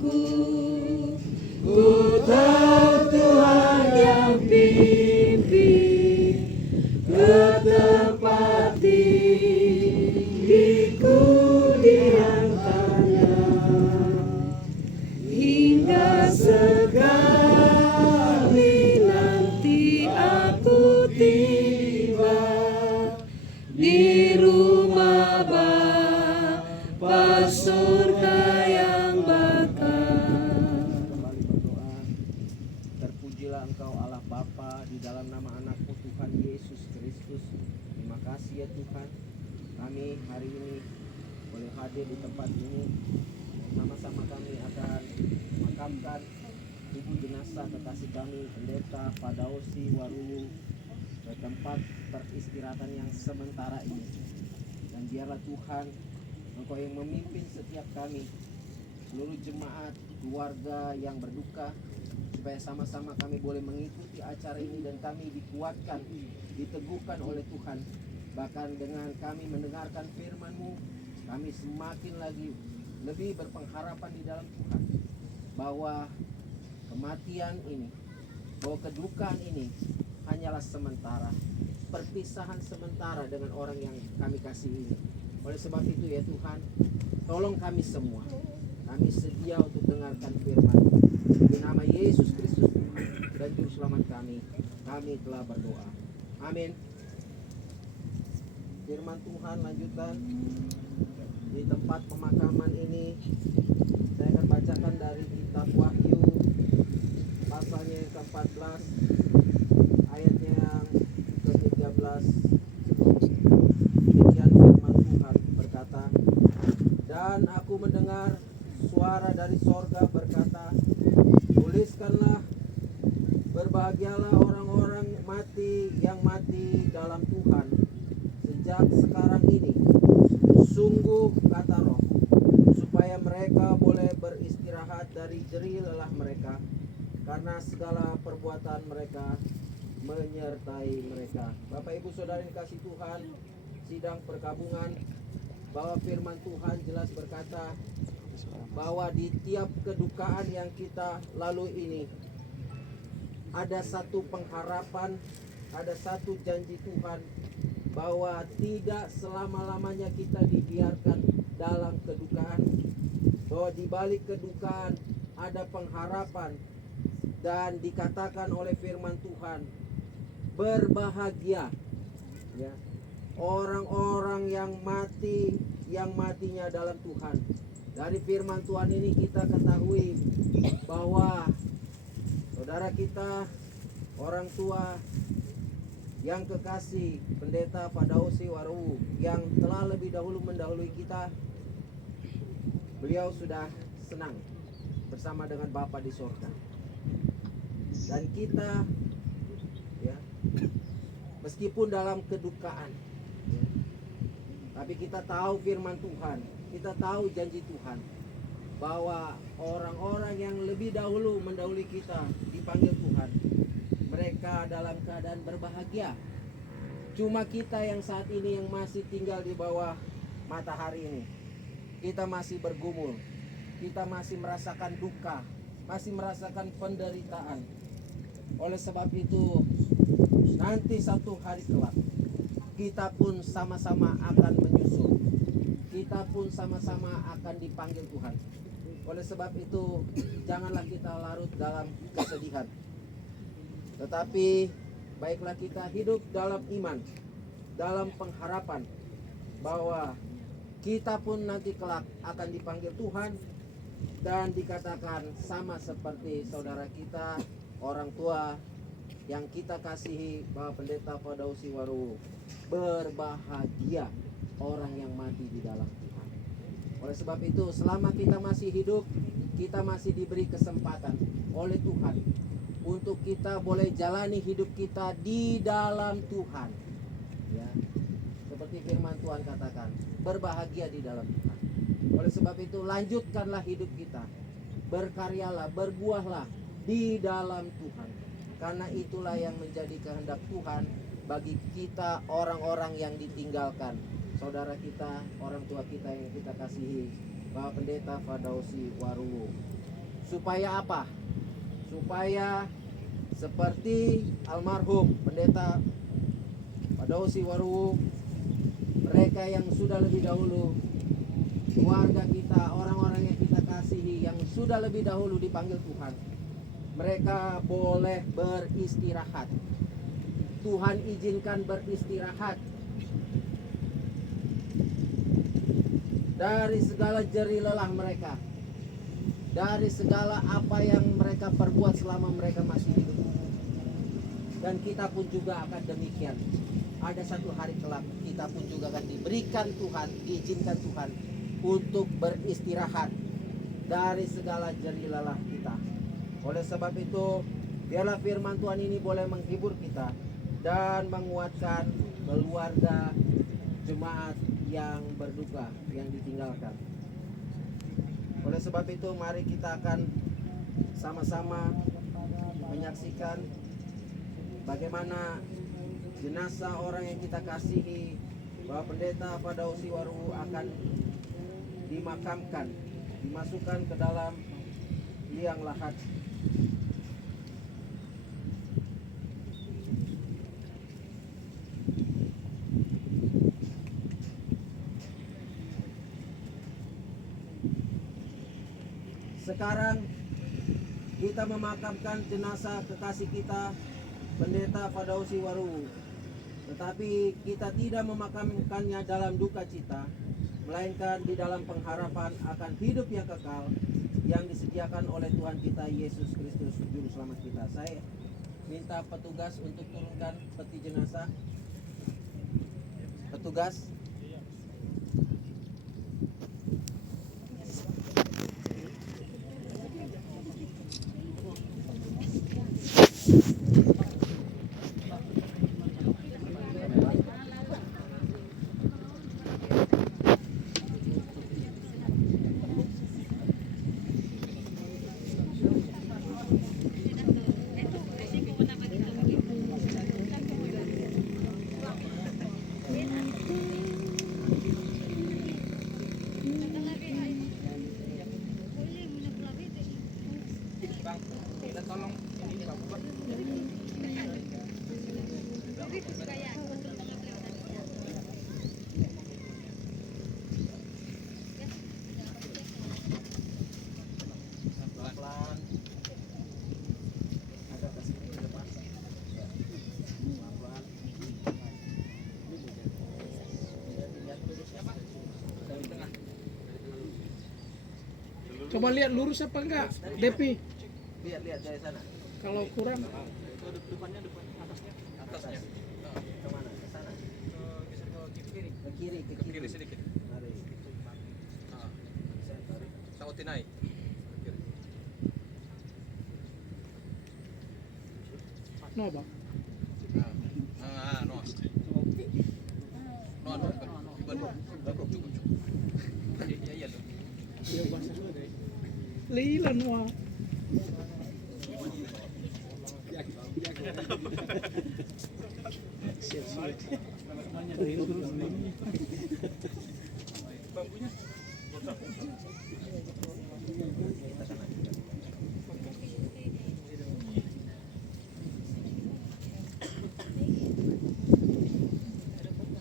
aku. Ku tahu Tuhan yang pimpin ke tempat diriku diangkatnya, hingga sekali nanti aku tiba di rumah Bapa surga yang bakal. Kembali berdoa. Terpujilah Engkau Allah Bapa di dalam nama Anakmu Tuhan Yesus Kristus. Terima kasih ya Tuhan, kami hari ini boleh hadir di tempat ini. Sama-sama kami akan memakamkan tubuh jenazah kekasih kami Pendeta Fadausi Waruwu ke tempat peristirahatan yang sementara ini. Dan biarlah Tuhan Engkau yang memimpin setiap kami, seluruh jemaat, keluarga yang berduka, supaya sama-sama kami boleh mengikuti acara ini dan kami dikuatkan, diteguhkan oleh Tuhan. Bahkan dengan kami mendengarkan firman-Mu, kami semakin lagi lebih berpengharapan di dalam Tuhan, bahwa kematian ini, bahwa kedukaan ini hanyalah sementara, perpisahan sementara dengan orang yang kami kasihi ini. Oleh sebab itu ya Tuhan, tolong kami semua, kami sedia untuk dengarkan firman. Di nama Yesus Kristus dan Juru Selamat kami telah berdoa. Amin. Firman Tuhan lanjutan di tempat pemakaman ini, saya akan bacakan dari kitab Wahyu pasalnya yang ke-14 ayatnya yang ke-13. Demikian firman Tuhan berkata, dan aku mendengar suara dari sorga berkata, tuliskanlah, berbahagialah orang-orang mati yang mati dalam Tuhan sejak sekarang ini. Sungguh kata Roh, supaya mereka boleh beristirahat dari jerih lelah mereka, karena segala perbuatan mereka menyertai mereka. Bapak Ibu Saudara yang kasih Tuhan, sidang perkabungan, bahwa firman Tuhan jelas berkata bahwa di tiap kedukaan yang kita lalui ini ada satu pengharapan, ada satu janji Tuhan, bahwa tidak selama-lamanya kita dibiarkan dalam kedukaan, bahwa di balik kedukaan ada pengharapan. Dan dikatakan oleh firman Tuhan, berbahagia ya orang-orang yang mati, yang matinya dalam Tuhan. Dari firman Tuhan ini kita ketahui bahwa saudara kita, orang tua yang kekasih Pendeta Fadausi Waruwu, yang telah lebih dahulu mendahului kita, beliau sudah senang bersama dengan Bapa di surga. Dan kita ya, meskipun dalam kedukaan ya, tapi kita tahu firman Tuhan, kita tahu janji Tuhan, bahwa orang-orang yang lebih dahulu mendahului kita dipanggil Tuhan, mereka dalam keadaan berbahagia. Cuma kita yang saat ini yang masih tinggal di bawah matahari ini, kita masih bergumul, kita masih merasakan duka, masih merasakan penderitaan. Oleh sebab itu, nanti satu hari kelak kita pun sama-sama akan menyusul, kita pun sama-sama akan dipanggil Tuhan. Oleh sebab itu, janganlah kita larut dalam kesedihan, tetapi baiklah kita hidup dalam iman, dalam pengharapan bahwa kita pun nanti kelak akan dipanggil Tuhan. Dan dikatakan sama seperti saudara kita, orang tua yang kita kasihi, bahwa Pendeta Fadausi Waruwu, berbahagia orang yang mati di dalam Tuhan. Oleh sebab itu, selama kita masih hidup, kita masih diberi kesempatan oleh Tuhan untuk kita boleh jalani hidup kita di dalam Tuhan ya. Seperti firman Tuhan katakan, berbahagia di dalam Tuhan. Oleh sebab itu, lanjutkanlah hidup kita, berkaryalah, berbuahlah di dalam Tuhan, karena itulah yang menjadi kehendak Tuhan bagi kita, orang-orang yang ditinggalkan, saudara kita, orang tua kita yang kita kasihi, Bapak Pendeta Fadausi Waruwu. Supaya apa? Supaya seperti almarhum pendeta Padausi Waru, mereka yang sudah lebih dahulu, keluarga kita, orang-orang yang kita kasihi, yang sudah lebih dahulu dipanggil Tuhan, mereka boleh beristirahat. Tuhan izinkan beristirahat dari segala jerih lelah mereka, dari segala apa yang mereka perbuat selama mereka masih hidup. Dan kita pun juga akan demikian. Ada satu hari kelak kita pun juga akan diberikan Tuhan, diizinkan Tuhan untuk beristirahat dari segala jerih lelah kita. Oleh sebab itu, biarlah firman Tuhan ini boleh menghibur kita dan menguatkan keluarga jemaat yang berduka, yang ditinggalkan. Oleh sebab itu, mari kita akan sama-sama menyaksikan bagaimana jenazah orang yang kita kasihi, bahwa pendeta Padausi Waru akan dimakamkan, dimasukkan ke dalam liang lahat. Sekarang kita memakamkan jenazah kekasih kita, pendeta Padausi Waru. Tetapi kita tidak memakamkannya dalam duka cita, melainkan di dalam pengharapan akan hidup yang kekal yang disediakan oleh Tuhan kita Yesus Kristus Juru Selamat kita. Saya minta petugas untuk turunkan peti jenazah. Petugas. Coba lihat lurus apa enggak, Depi. Lihat dari sana. Kalau kurang, Depannya, atasnya. Kemana? Ke sana. Ke kiri. Ke kiri sedikit. Mari. Saya tarik. Sautinai. no bang. No. Cukup. Iya. Lilan wah.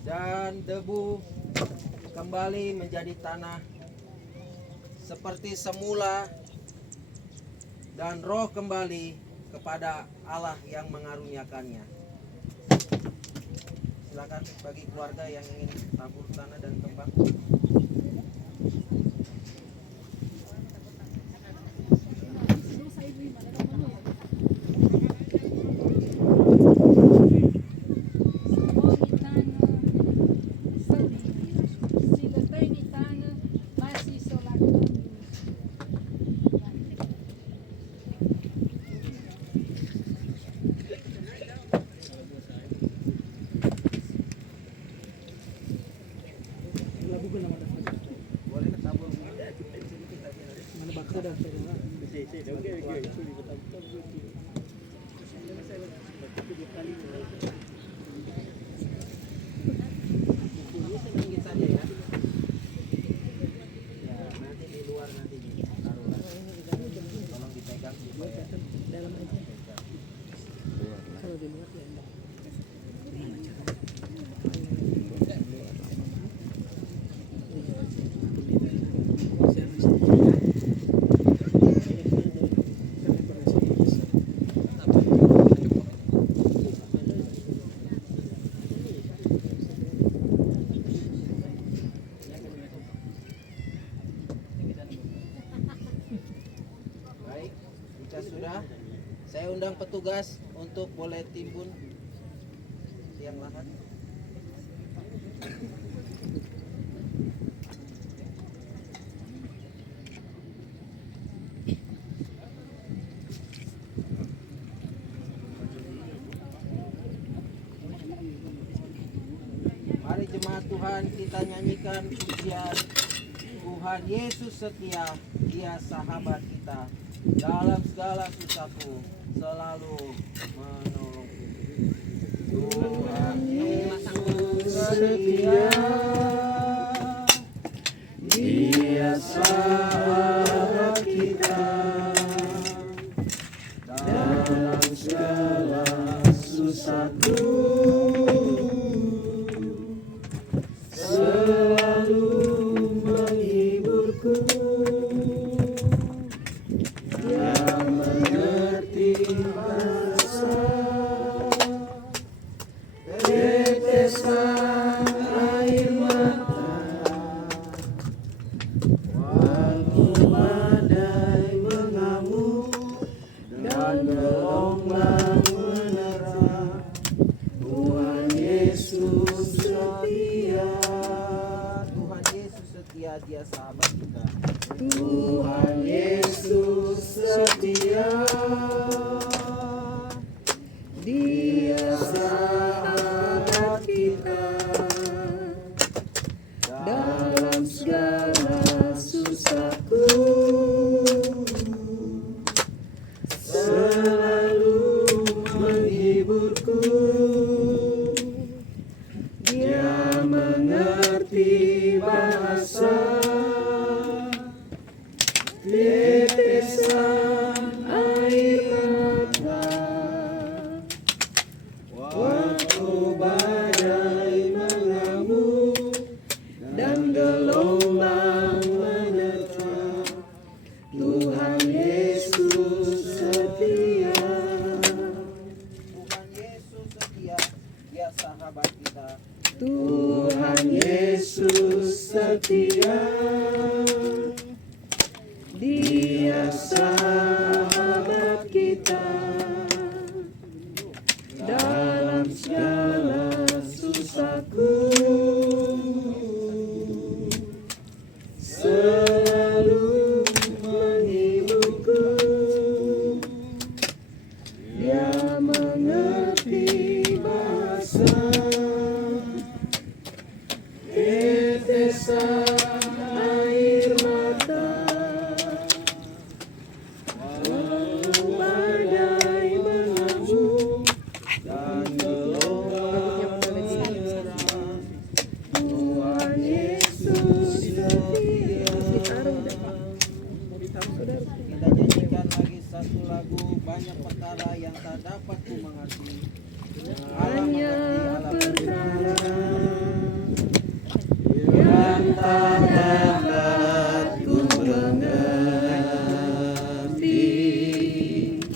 Dan debu kembali menjadi tanah seperti semula, dan roh kembali kepada Allah yang mengaruniakannya. Silakan bagi keluarga yang ingin tabur tanah dan kembang. Boleh tabur Mana baksa dah. sedikit saja ya. Ya, nanti di luar nanti ditaruh lagi. Tolong Jika sudah, saya undang petugas untuk boleh timbun tiang lahat. Mari jemaat Tuhan, kita nyanyikan pujian Tuhan Yesus setia, Dia sahabat kita. Dalam segala susahku selalu menolongku. Tuhan Yesus setia, Dia sahabat kita. Dalam segala susahku selalu menghiburku. Dia mengerti bahasa tetesan air mata, waktu badai mengamuk dan gelombang menerang. Tuhan Yesus setia, Tuhan Yesus setia, Dia sahabat kita. Tuhan Yesus setia, Dia sahabat kita. Dalam segala susahku selalu menghiburku. Dia mengerti bahasa tetesan air mata, waktu badai mengamuk dan gelombang menerjang. Tuhan Yesus setia, Tuhan Yesus setia, Dia sahabat kita. Tuhan Yesus setia, Dia sahabat kita. Dalam segala susahku selalu menghiburku. Dia mengerti bahasa tetesan air mata, waktu badai mengamuk dan gelombang menerang. Tuhan Yesus setia. Kita nyanyikan lagi satu lagu, banyak perkara yang tak dapat ku mengerti. Hanya perkara Yang tak dapat ku mengerti.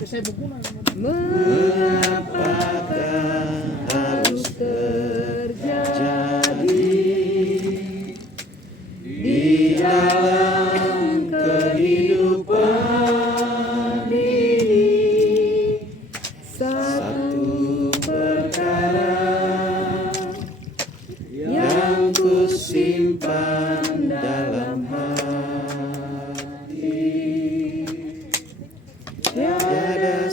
Saya buku lah. mengapakah harus terjadi di dalam kehidupan ini. Satu perkara yang ku simpan dalam hati, tiada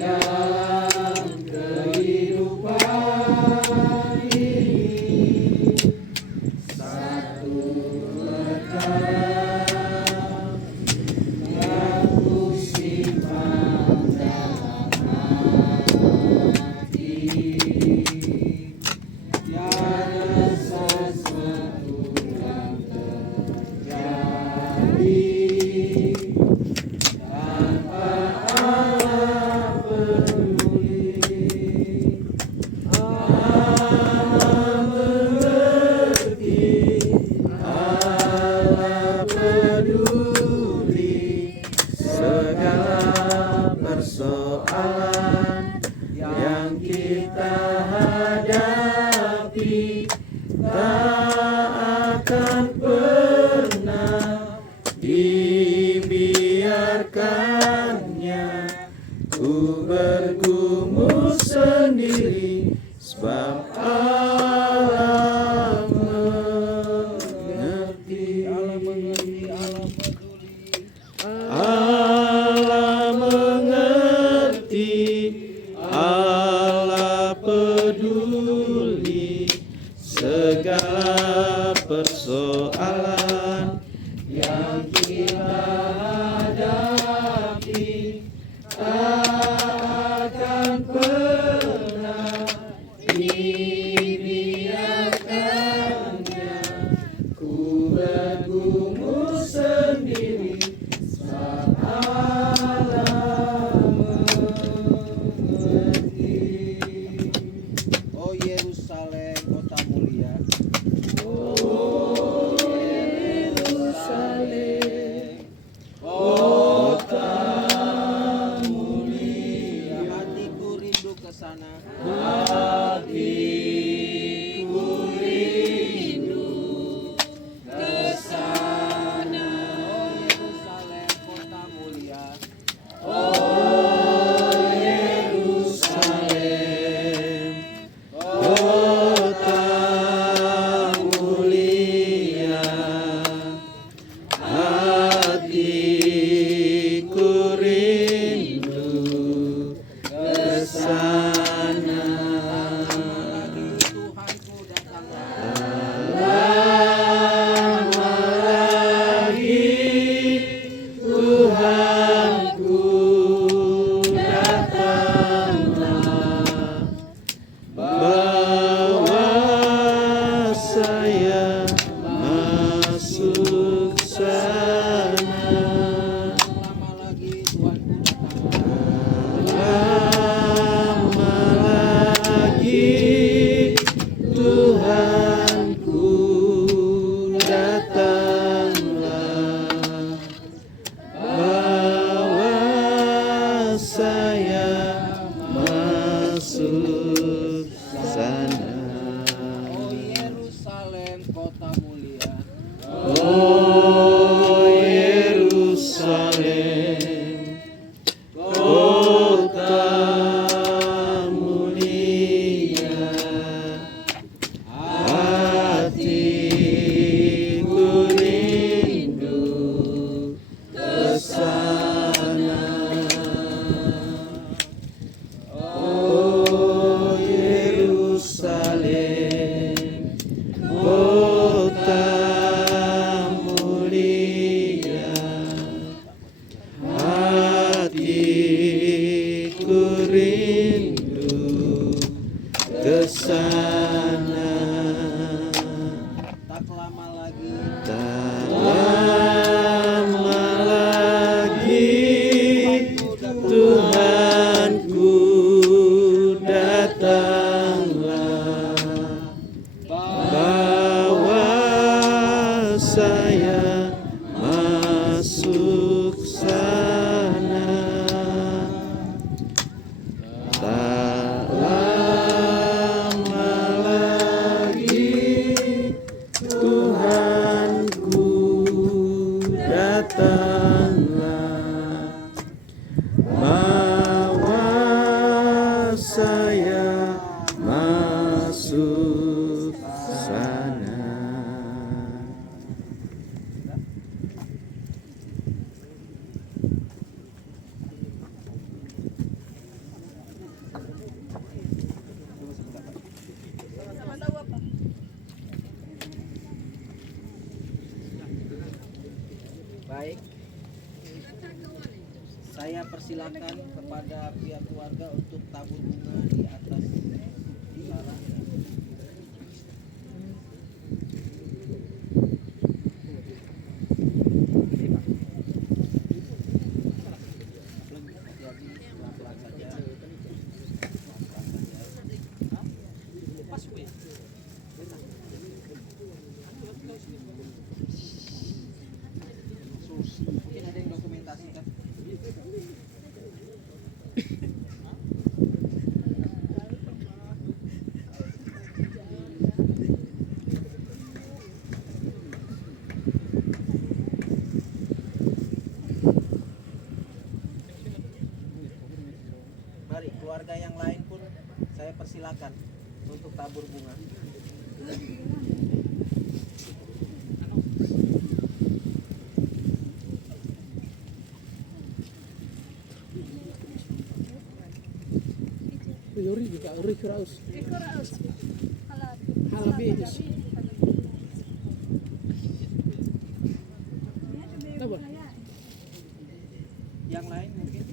dalam kehidupan ini satu perkara yang ku simpan dalam hati, tiada sesuatu yang terjadi tanpa Allah peduli. Allah mengerti, Allah peduli segala persoalan yang kita hadapi, tak akan pernah dibiarkannya ku bergumul sendiri, sebab Allah mengerti. Allah mengerti, Allah peduli segala persoalan yang kita hadapi, tak akan pernah dibiarkannya ku bergumul sendiri, sebab Allah mengerti. Oh Yerusalem, kota mulia. Oh Yerusalem, kota mulia, Hatiku rindu ke sana. hatiku rindu ke sana. Yerusalem, kota mulia. Oh Yerusalem, kota mulia, hatiku rindu ke sana. Tuhanku datanglah. Lama lagi Tuhanku datanglah, bawa saya masuk sana. Lama lagi Tuhanku datanglah. Lama lagi Tuhanku datanglah, bawa saya masuk sana. Oh Yerusalem, kota mulia. Oh Yerusalem, kota mulia, hatiku rindu ke sana. Oh Yerusalem, kota mulia, hatiku rindu ke sana. Tak lama lagi. Tak lama lagi Tuhanku datanglah, bawa saya masuk sana. Tak lama persilakan kepada pihak keluarga untuk tabur bunga di atas sana. Jadi pelan-pelan saja. Pas gue. Mungkin ada yang dokumentasikan. Mari keluarga yang lain pun saya persilakan untuk tabur bunga. Yuri juga, Yuri Kraus. Ikaw raos. Halabihis. Apa? Yang lain mungkin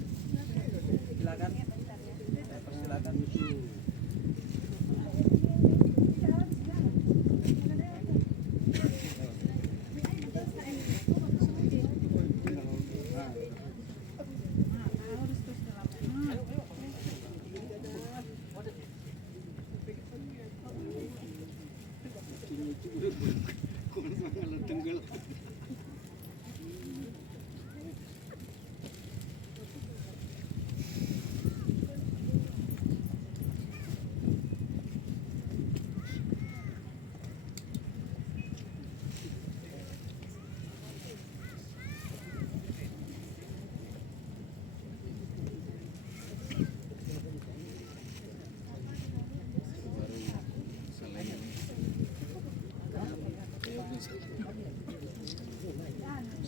silakan. Saya persilakan.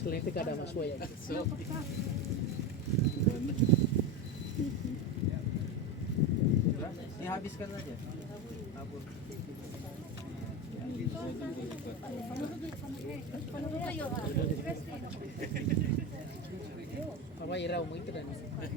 Selentik ada Mas Wei. Dihabiskan saja. Tabur. Apa ira mo itu dan. Baik.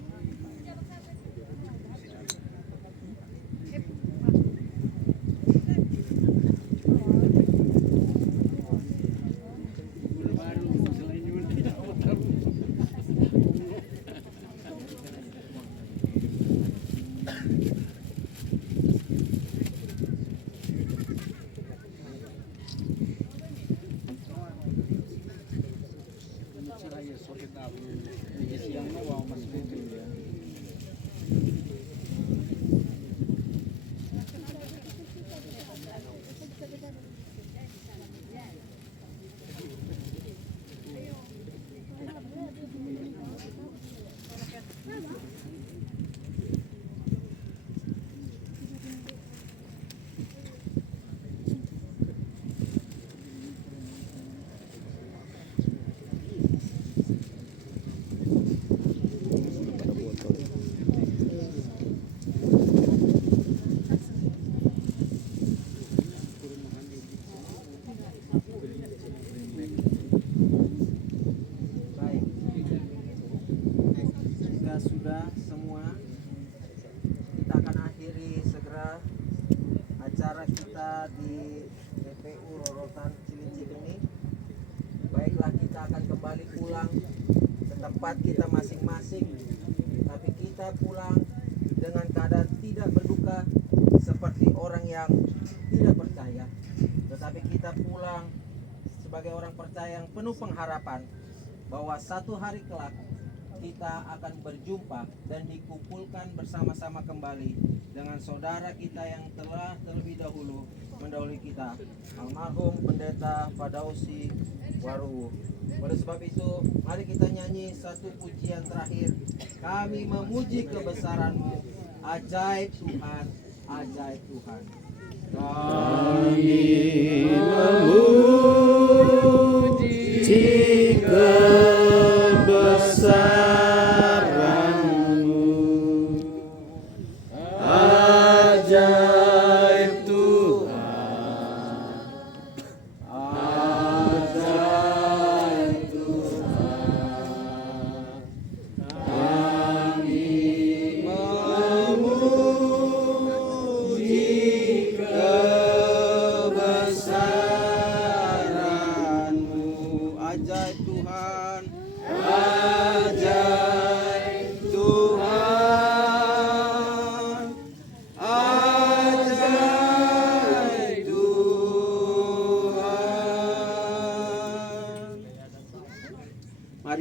Jika sudah semua, kita akan akhiri segera acara kita di TPU Rorotan Cilincing ini. Baiklah, kita akan kembali pulang ke tempat kita masing-masing. Tapi kita pulang dengan keadaan tidak berduka seperti orang yang tidak percaya. Tetapi kita pulang sebagai orang percaya yang penuh pengharapan bahwa satu hari kelak kita akan berjumpa dan dikumpulkan bersama-sama kembali dengan saudara kita yang telah terlebih dahulu mendahului kita, almarhum Pendeta Fadausi Waruwu. Oleh sebab itu, mari kita nyanyi satu pujian terakhir. Kami memuji kebesaran-Mu, ajaib Tuhan, ajaib Tuhan. Kami memuji kebesaran-Mu, ajaib Tuhan, ajaib Tuhan,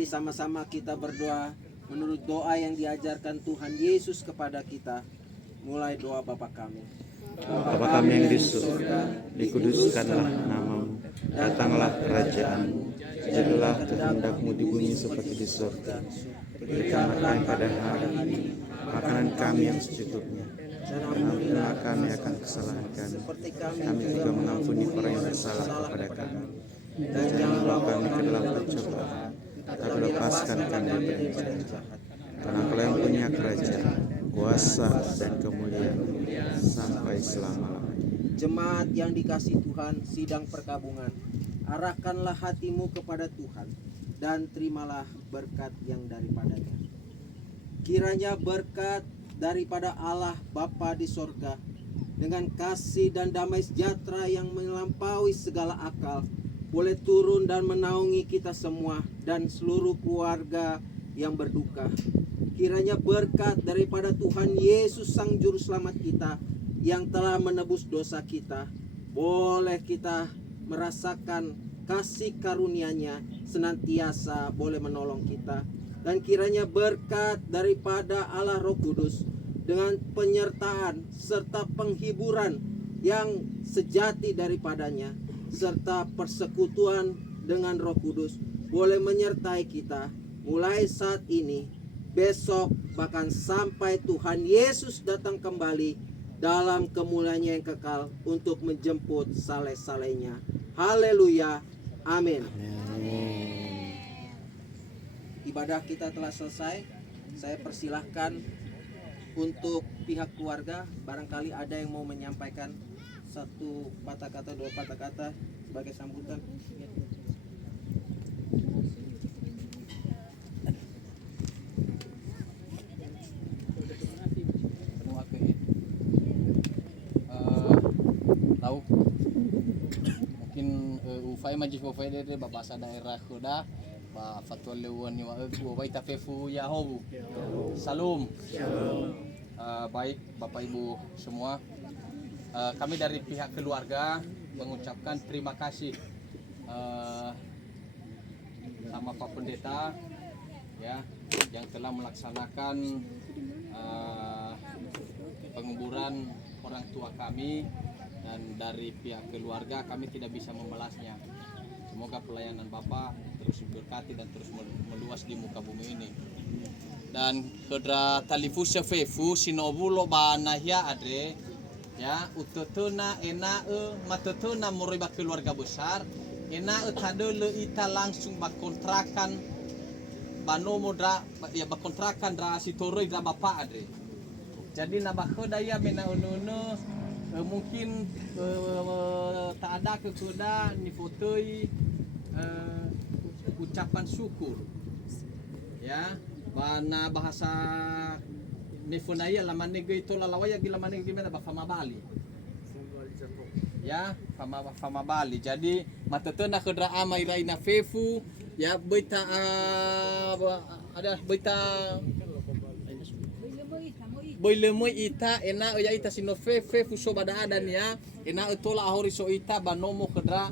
Mari sama-sama kita berdoa menurut doa yang diajarkan Tuhan Yesus kepada kita. Mulai doa Bapa kami. Bapa kami yang di surga, dikuduskanlah namamu, datanglah kerajaanmu, jadilah kehendakmu di bumi seperti di surga. Berikanlah kami pada hari ini makanan kami yang secukupnya, dan ampunilah kami akan kesalahan kami, Seperti kami juga mengampuni orang yang bersalah kepada kami. Dan jangan bawa kami ke dalam pencobaan, tapi lepaskan kami dari yang jahat. Karena Engkau yang punya kerajaan, kuasa, dan kemuliaan sampai selama-lamanya. Jemaat yang dikasihi Tuhan, sidang perkabungan, arahkanlah hatimu kepada Tuhan dan terimalah berkat yang daripadanya. Kiranya berkat daripada Allah Bapa di sorga, dengan kasih dan damai sejahtera yang melampaui segala akal, boleh turun dan menaungi kita semua dan seluruh keluarga yang berduka. Kiranya berkat daripada Tuhan Yesus Sang Juru Selamat kita yang telah menebus dosa kita, boleh kita merasakan kasih karunia-Nya senantiasa boleh menolong kita. Dan kiranya berkat daripada Allah Roh Kudus dengan penyertaan serta penghiburan yang sejati daripadanya, serta persekutuan dengan Roh Kudus boleh menyertai kita mulai saat ini, besok, bahkan sampai Tuhan Yesus datang kembali dalam kemuliaan-Nya yang kekal untuk menjemput saleh-salehnya. Haleluya. Amin. Ibadah kita telah selesai. Saya persilahkan untuk pihak keluarga, barangkali ada yang mau menyampaikan satu patah kata, dua patah kata sebagai sambutan. Tahu mungkin ufai majlis ufai dari babasa daerah kuda ba fatwa lewani wa aku baik tafefu ya hobu salam. Baik Bapak Ibu semua, kami dari pihak keluarga mengucapkan terima kasih sama Pak Pendeta ya yang telah melaksanakan penguburan orang tua kami, dan dari pihak keluarga kami tidak bisa membalasnya. Semoga pelayanan Bapak terus diberkati dan terus meluas di muka bumi ini. Dan kedra talifu sefefu sinobulo banahya adre ya ututuna ena matutuna muriba keluarga besar ena tadele ita langsung bakontrakan banomo dra ya bakontrakan dra sitoroi dra Bapak adre. Jadi nabakhoda ya mena unu mungkin tak ada kekuda ni fotoi ucapan syukur ya bana bahasa nefonaya lamane itu lalawaya gila mane gimana ba fama bali ya fama bali. Jadi matatena kedra amai raina fefu ya beta ada beta boilemoi ita ena ya ita sino fefe fuso bada adan ya ena etola ahori so ita banomo kedra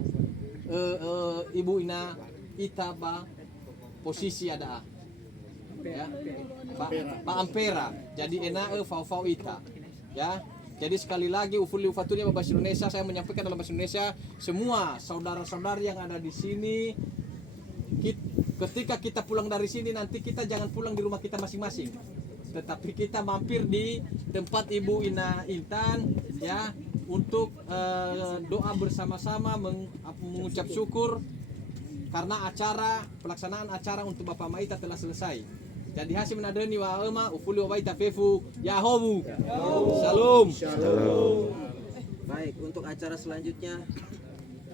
ibu ina ita ba posisi ada ya ba ampera. Jadi ena fau ita ya. Jadi sekali lagi ufuli ufatunya bahasa Indonesia, saya menyampaikan dalam bahasa Indonesia, semua saudara-saudara yang ada di sini, ketika kita pulang dari sini nanti kita jangan pulang di rumah kita masing-masing, tetapi kita mampir di tempat Ibu Ina Intan ya untuk doa bersama-sama mengucap syukur karena pelaksanaan acara untuk Bapak Maita telah selesai. Jadi hasil menadani wa ema ufuli wa baita fefu ya hobu. Shalom. Baik, untuk acara selanjutnya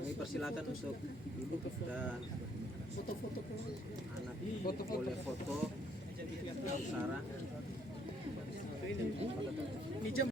kami persilakan untuk Ibu dan foto-foto anak boleh foto Sarah.